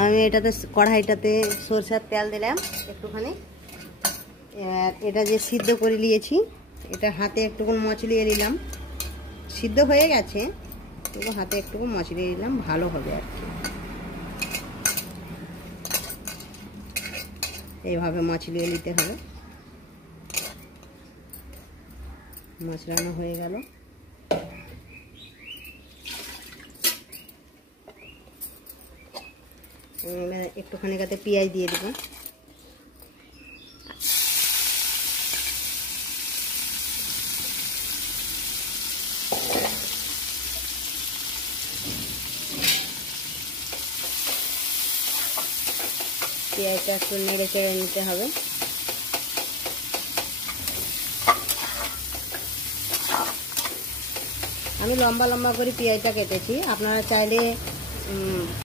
আমি এটাতে কড়াইটাতে সরষের তেল দিলাম একটুখানি। এটা যে সিদ্ধ করে নিয়েছি এটা হাতে একটুকুন মচলিয়ে নিলাম। সিদ্ধ হয়ে গেছে কিন্তু হাতে একটুকু মচলিয়ে নিলাম, ভালো হবে আর কি। এইভাবে মচলিয়ে নিতে হবে। মচলানো হয়ে গেল। একটুখানি কাতে পেঁয়াজ দিয়ে দেবো। পেঁয়াজটা একটু নেড়ে চেড়ে নিতে হবে। আমি লম্বা লম্বা করে পেঁয়াজটা কেটেছি, আপনারা চাইলে